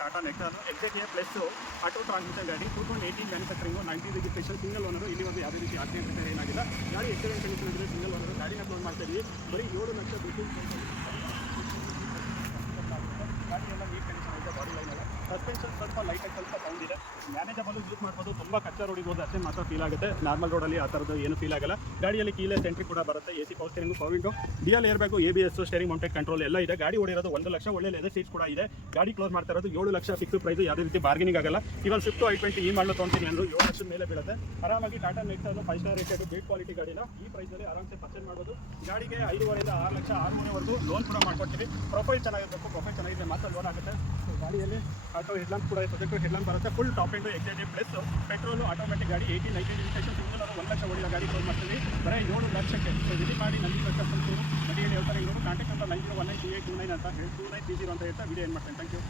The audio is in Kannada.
Tata Nexon exactly plus auto transmission ಗಾಡಿ 2018 ಮ್ಯಾನುಫ್ಯಾಕ್ಚರಿಂಗು 90 ರಿಜಿಸ್ಟ್ರೇಷನ್ ಸಿಂಗಲ್ ಓನರು ಇಲ್ಲಿವರೆಗೂ ಯಾವುದೇ ರೀತಿ ಆಕ್ಸಿಡೆಂಟ್ ರಿಪೇರ್ ಏನಾಗಿಲ್ಲ. ಗಾಡಿ ಎಕ್ಸಲೆಂಟ್ ಕಂಡೀಷನ್ ಇದೆ, ಸಿಂಗಲ್ ಓನರು ಗಾಡಿನ ಕ್ಲೋಸ್ ಮಾಡ್ತಾ ಇದ್ದೀವಿ. ಬರೀ 7 ಲಕ್ಷ ದುಡ್ಡು ಗಾಡಿಯೆಲ್ಲ ನೀಟ್ ಕಂಡೀಷನ್ ಇದೆ. ಬಾಡಿ ಲೈನ್ ಎಲ್ಲ ಸಸ್ಪೆನ್ಷನ್ ಸ್ವಲ್ಪ ಲೈಟಾಗಿ ಸ್ವಲ್ಪ ಸೌಂಡ್ ಇದೆ. ಮ್ಯಾನೇಜಬಲ್ ಯೂಸ್ ಮಾಡ್ಬೋದು, ತುಂಬ ಕಚ್ಚಾ ರೋಡಿಗೆ ಹೋದ್ರೆ ಅಷ್ಟೇ ಮಾತ್ರ ಫೀಲ್ ಆಗುತ್ತೆ. ನಾರ್ಮಲ್ ರೋಡಲ್ಲಿ ಆ ಥರದ್ದು ಏನು ಫೀಲ್ ಆಗಲ್ಲ. ಗಾಡಿಯಲ್ಲಿ ಕೀಲೆಸ್ ಎಂಟ್ರಿ ಕೂಡ ಬರುತ್ತೆ, AC power steering, power window, DL airbag, ABS, steering mounted control ಎಲ್ಲ ಇದೆ. ಗಾಡಿ ಓಡಿರೋದು 1 ಲಕ್ಷ, ಒಳ್ಳೆ ಲೆದರ್ ಸೀಟ್ಸ್ ಕೂಡ ಇದೆ. ಗಾಡಿ ಕ್ಲೋಸ್ ಮಾಡ್ತಾ ಇರೋದು 7 ಲಕ್ಷ ಫಿಕ್ಸ್ ಪ್ರೈಸ್, ಯಾವುದೇ ರೀತಿ ಬಾರ್ಗೇನಿಂಗ್ ಆಗಲ್ಲ. ಇವಾಗ ಸ್ವಿಫ್ಟ್ i20 ಈ ಮಾಡಲು ತೊಗೊಂತೀನಿ ಅಂದರು 7 ಲಕ್ಷದ ಮೇಲೆ ಬೀಳುತ್ತೆ. ಆರಾಮಾಗಿ Tata Nexon 5 star rated great quality ಗಾಡಿನ ಈ ಪ್ರೈಸಲ್ಲಿ ಆರಾಮ್ಸೆ ಪರ್ಚೇಸ್ ಮಾಡ್ಬೋದು. ಗಾಡಿಗೆ 5.5 6 ಲಕ್ಷ 6,300 ಲೋನ್ ಕೂಡ ಮಾಡ್ಕೊಡ್ತೀವಿ. ಪ್ರೊಫೈಲ್ ಚೆನ್ನಾಗಿರಬೇಕು, ಪ್ರೊಫೈಲ್ ಚೆನ್ನಾಗಿದೆ ಮಾತ್ರ ಲೋನ್ ಆಗುತ್ತೆ. ಗಾಡಿಯಲ್ಲಿ ಆಟೋ ಹೆಡ್ಲಾಂಪ್ ಕೂಡ ಪ್ರೊಜೆಕ್ಟರ್ ಹೆಡ್ಲಾಂಪ್ ಬರುತ್ತೆ. Full top end excited plus petrol automatic ಗಾಡಿ 18 19 ರಿಜಿಸ್ಟ್ರೇಷನ್ ಸಿಂಗಲ್ 1 ಲಕ್ಷ ಓಡಿದ ಗಾಡಿ ಕ್ಲೋಸ್ ಮಾಡ್ತೀವಿ ಬರೀ 7 ಲಕ್ಷಕ್ಕೆ. ಸೊ ವಿಸಿಟ್ ಮಾಡಿ ನಂದಿ ಕಸ್ಟಮರ್ಸು ಹೇಳಿ ಹೇಳ್ತಾರೆ. ಇವರು ಕಾಂಟ್ಯಾಕ್ಟ್ ನಂಬರ್ 90192829 ಅಂತ ಹೇಳಿ 2930 ಅಂತ ಹೇಳ್ತಾ ವಿಡಿಯೋ ಏನು ಮಾಡ್ತೇನೆ. Thank you.